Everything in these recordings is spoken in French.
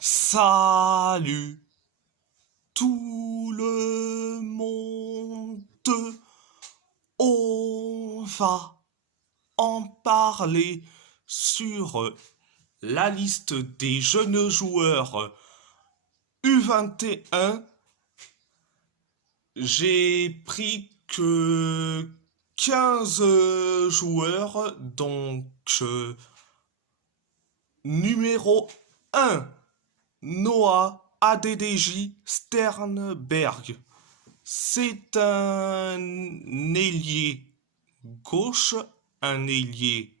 Salut tout le monde, on va en parler sur la liste des jeunes joueurs U21. J'ai pris que 15 joueurs, donc numéro 1. Noah Addedji Sternberg. C'est un ailier gauche, un ailier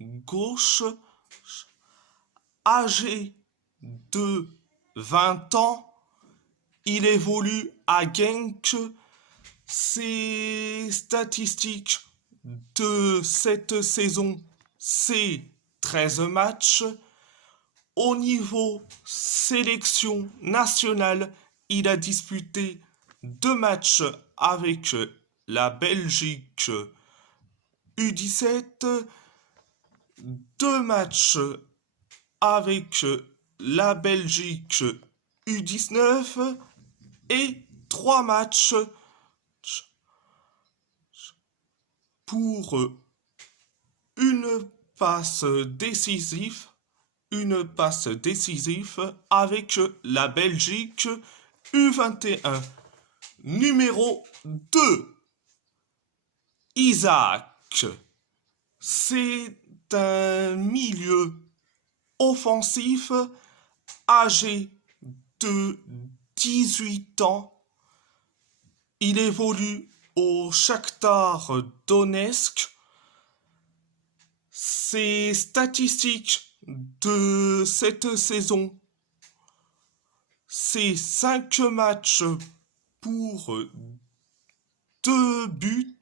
gauche, âgé de 20 ans. Il évolue à Genk. Ses statistiques de cette saison, c'est 13 matchs. Au niveau sélection nationale, il a disputé 2 matchs avec la Belgique U17, 2 matchs avec la Belgique U19 et 3 matchs pour une passe décisive avec la Belgique U21. Numéro 2, Isaac. C'est un milieu offensif âgé de 18 ans. Il évolue au Shakhtar Donetsk. Ses statistiques de cette saison, c'est 5 matchs pour 2 buts.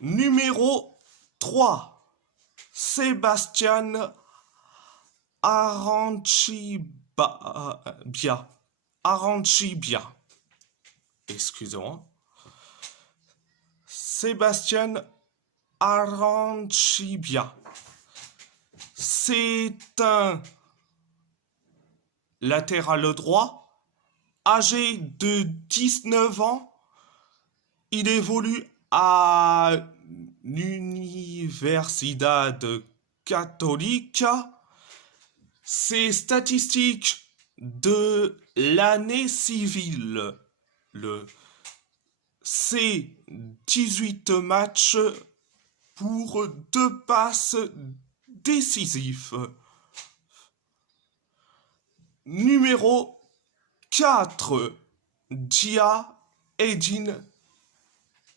Numéro 3, Sébastien Aranchibia. Excusez-moi. Sébastien Aranchibia. C'est un latéral droit âgé de 19 ans. Il évolue à l'Universidad Católica. Ses statistiques de l'année civile, c'est 18 matchs pour 2 passes décisives. Numéro 4, Dia Edin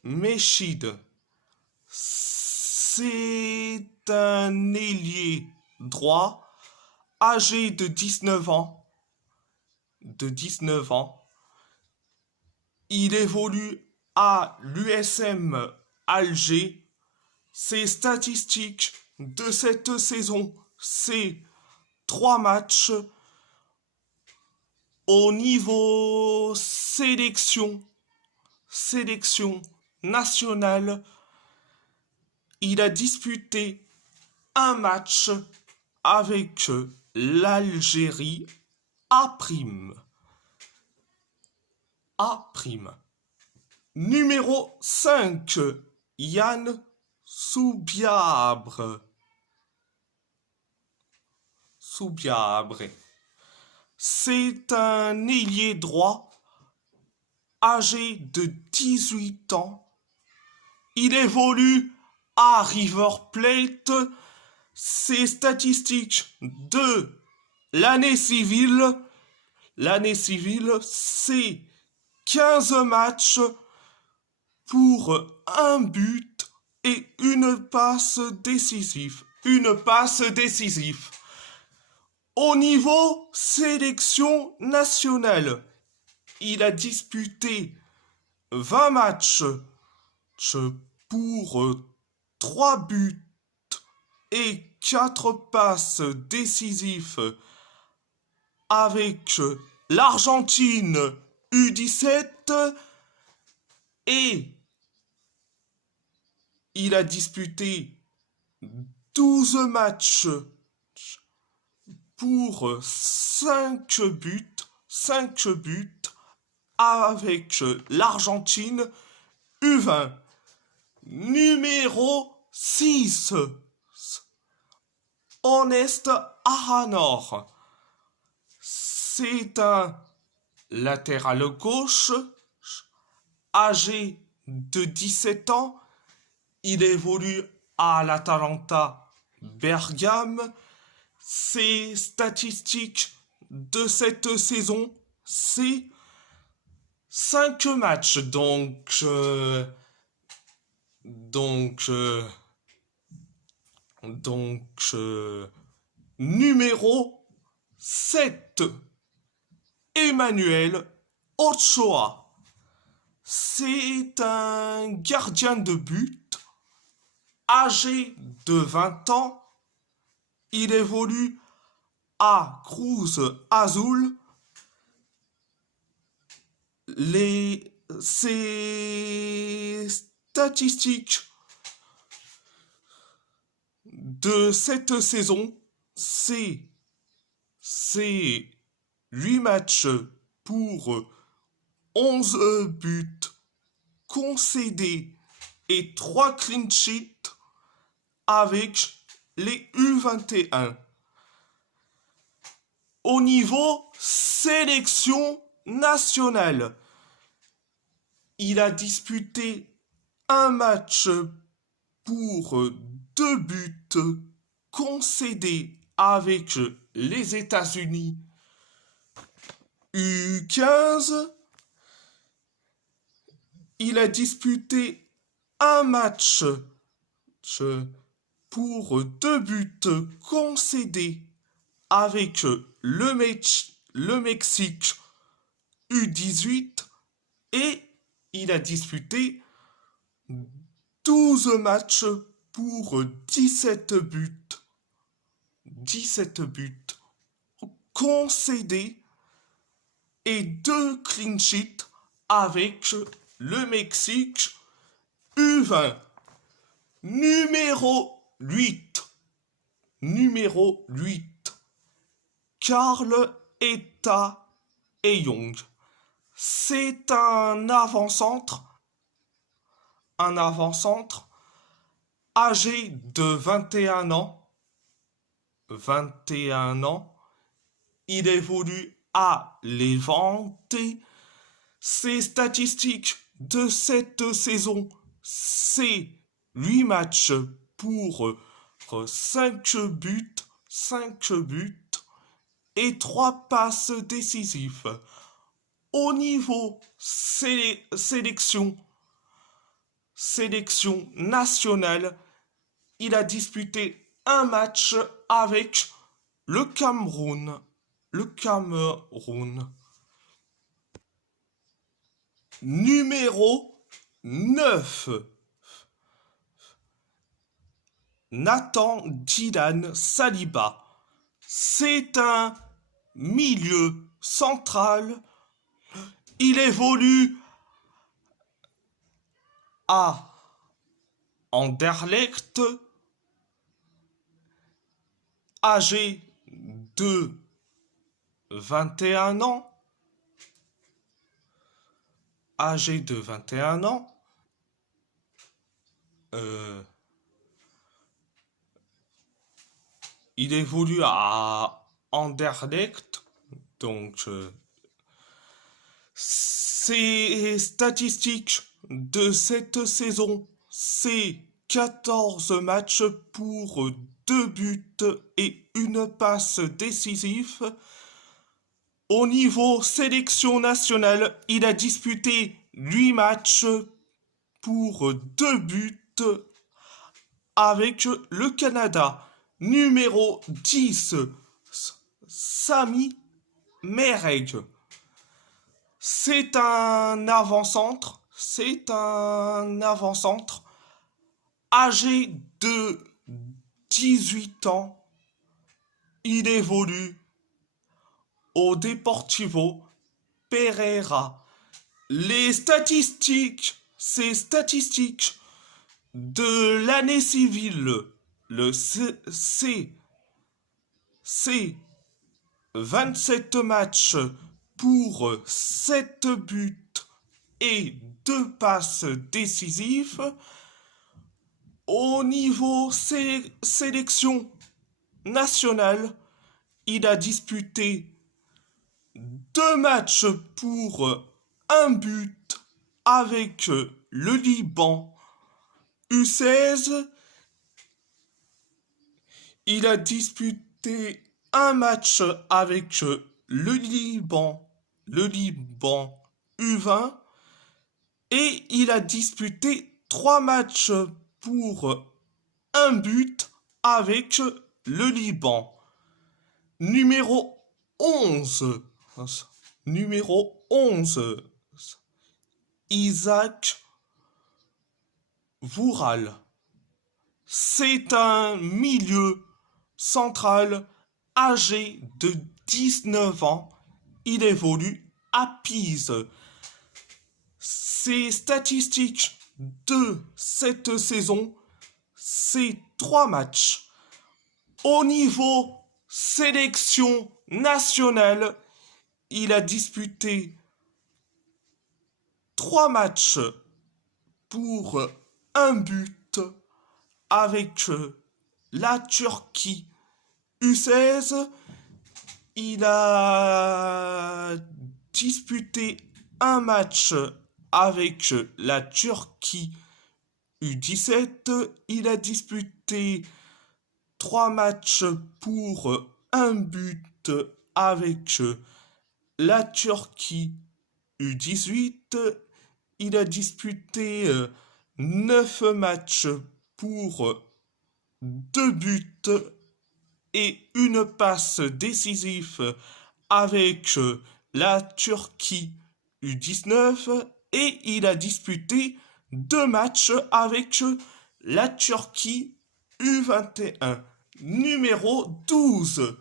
Mechid. C'est un ailier droit âgé de 19 ans. Il évolue à l'USM Alger. Ses statistiques de cette saison, c'est 3 matchs. Au niveau sélection nationale, il a disputé 1 match avec l'Algérie A'. Numéro 5, Yann Soubiabre. C'est un ailier droit âgé de 18 ans. Il évolue à River Plate. Ses statistiques de l'année civile, c'est 15 matchs pour 1 but et une passe décisive. Au niveau sélection nationale, il a disputé 20 matchs pour 3 buts et 4 passes décisives avec l'Argentine U17 et il a disputé 12 matchs pour 5 buts avec l'Argentine U20. Numéro 6, Honest Aranor. C'est un latéral gauche âgé de 17 ans. Il évolue à l'Atalanta Bergame. Ses statistiques de cette saison, c'est 5 matchs. Numéro 7, Emmanuel Ochoa. C'est un gardien de but âgé de 20 ans. Il évolue à Cruz Azul. Ses statistiques de cette saison, c'est 8 matchs pour 11 buts concédés et 3 clean sheets avec les U21. Au niveau sélection nationale, il a disputé un match pour 2 buts concédés avec les États-Unis U15. Il a disputé un match pour 2 buts concédés avec le Mexique U18 et il a disputé 12 matchs pour 17 buts. 17 buts concédés et 2 clean sheets avec le Mexique U20. Numéro 8. Carl Eta Young. C'est un avant-centre âgé de 21 ans. Il évolue à Levante. Ses statistiques de cette saison, c'est 8 matchs pour 5 buts et 3 passes décisives. Au niveau sélection nationale, il a disputé un match avec le Cameroun. Numéro 9. Nathan Dylan Saliba. C'est un milieu central. Il évolue à Anderlecht, âgé de 21 ans. Il évolue à Anderlecht, ses statistiques de cette saison, c'est 14 matchs pour 2 buts et 1 passe décisive. Au niveau sélection nationale, il a disputé 8 matchs pour 2 buts avec le Canada. Numéro 10, Sami Mereg. C'est un avant-centre âgé de 18 ans. Il évolue au Deportivo Pereira. Ses statistiques de l'année civile, le 27 matchs pour 7 buts et 2 passes décisives. Au niveau sélection nationale, il a disputé 2 matchs pour 1 but avec le Liban U16. Il a disputé un match avec le Liban U20 et il a disputé 3 matchs pour un but avec le Liban. Numéro 11. Numéro 11. Isaac Voural. C'est un milieu central âgé de 19 ans. Il évolue à Pise. Ses statistiques de cette saison, c'est 3 matchs. Au niveau sélection nationale, il a disputé 3 matchs pour un but avec la Turquie U16. Il a disputé un match avec la Turquie U17. Il a disputé 3 matchs pour un but avec la Turquie U18. Il a disputé 9 matchs pour 2 buts et une passe décisive avec la Turquie U19 et il a disputé 2 matchs avec la Turquie U21. Numéro 12,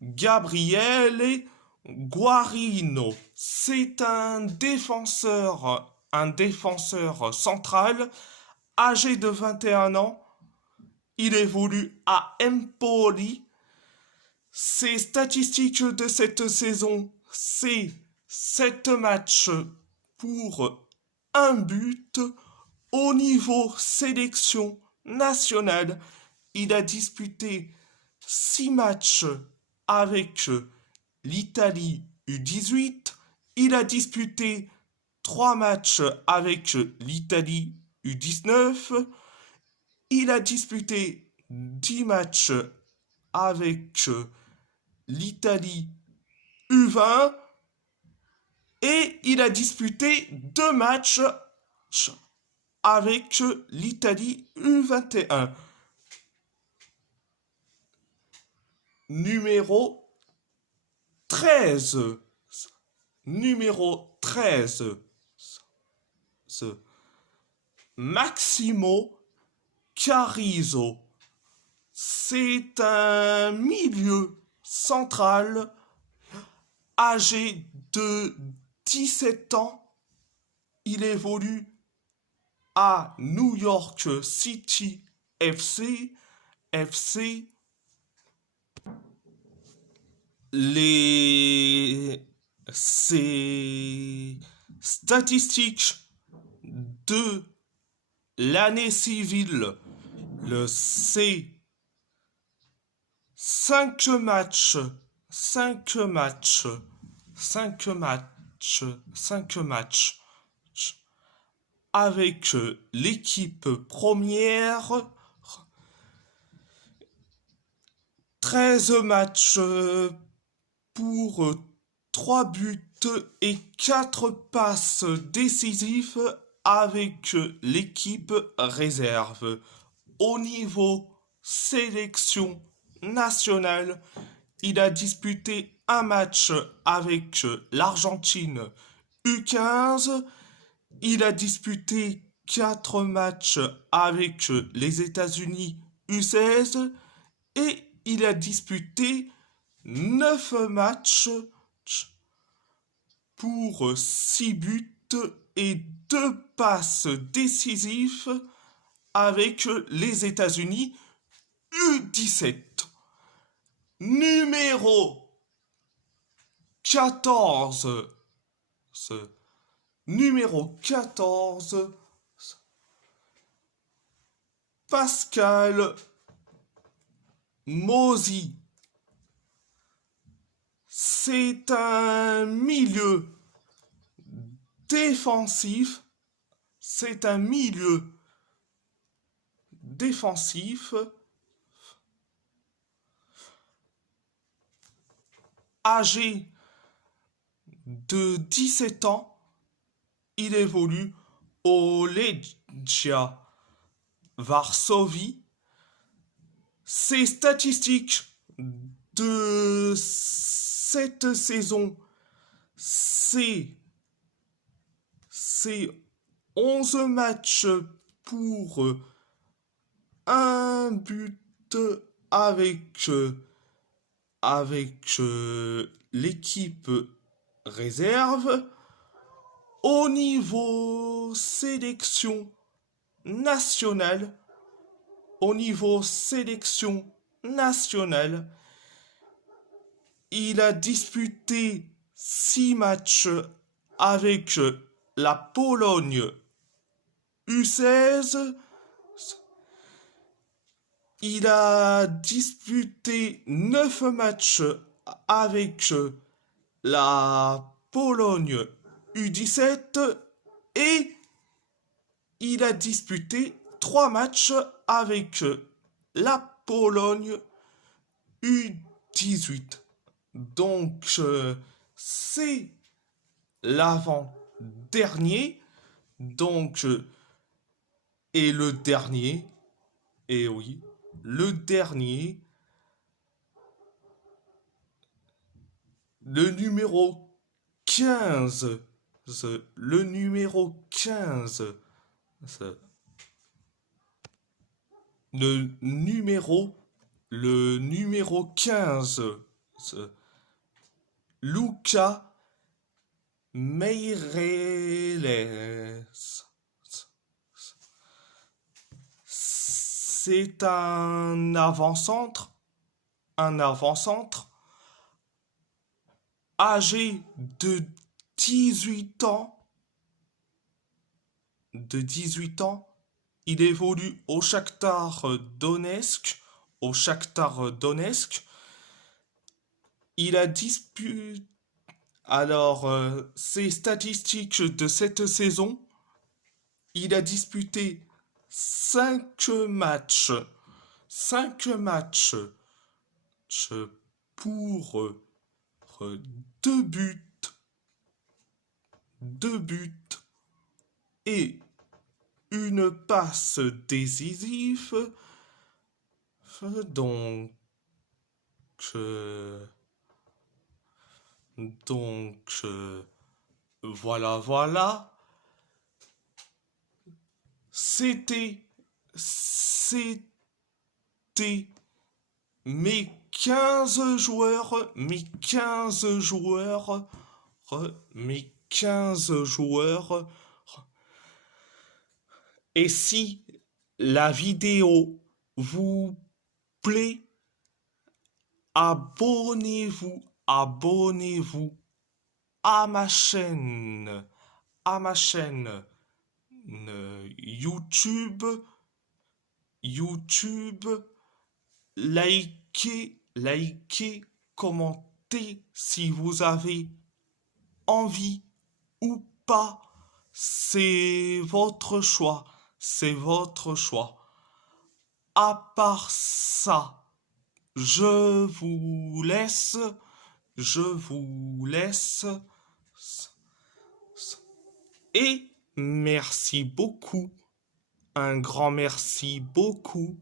Gabriele Guarino. C'est un défenseur central âgé de 21 ans. Il évolue à Empoli. Ses statistiques de cette saison, c'est 7 matchs pour un but. Au niveau sélection nationale, il a disputé 6 matchs avec l'Italie U18. Il a disputé 3 matchs avec l'Italie U19. Il a disputé 10 matchs avec l'Italie U20 et il a disputé 2 matchs avec l'Italie U21. Numéro 13. Numéro 13. Maximo Carrizo. C'est un milieu central âgé de 17 ans. Il évolue à New York City FC. Ses statistiques de l'année civile, c'est 5 matchs avec l'équipe première, 13 matchs pour 3 buts et 4 passes décisives avec l'équipe réserve. Au niveau sélection nationale, il a disputé un match avec l'Argentine U15. Il a disputé 4 matchs avec les États-Unis U16 et il a disputé 9 matchs pour 6 buts et 2 passes décisives avec les États-Unis U17. Numéro 14. Numéro 14. Pascal Mosi. C'est un milieu défensif. C'est un milieu défensif âgé de 17 ans. Il évolue au Legia Varsovie. Ses statistiques de cette saison, c'est 11 matchs pour un but avec l'équipe réserve. Au niveau sélection nationale, il a disputé 6 matchs avec la Pologne U16. Il a disputé 9 matchs avec la Pologne U17 et il a disputé 3 matchs avec la Pologne U18. Donc, c'est l'avant-dernier. Donc, et le dernier, et oui, le dernier, le numéro 15, le numéro 15, le numéro 15, Luca Meireles. C'est un avant-centre âgé de 18 ans. Il évolue au Shakhtar Donetsk. Il a disputé. Alors, ses statistiques de cette saison, il a disputé 5 matchs. 5 matchs pour 2 buts. 2 buts et une passe décisive. Donc, voilà. C'était mes 15 joueurs, mes 15 joueurs. Et si la vidéo vous plaît, abonnez-vous à ma chaîne YouTube, likez, commentez si vous avez envie ou pas. C'est votre choix. À part ça, je vous laisse. Et merci beaucoup. Un grand merci beaucoup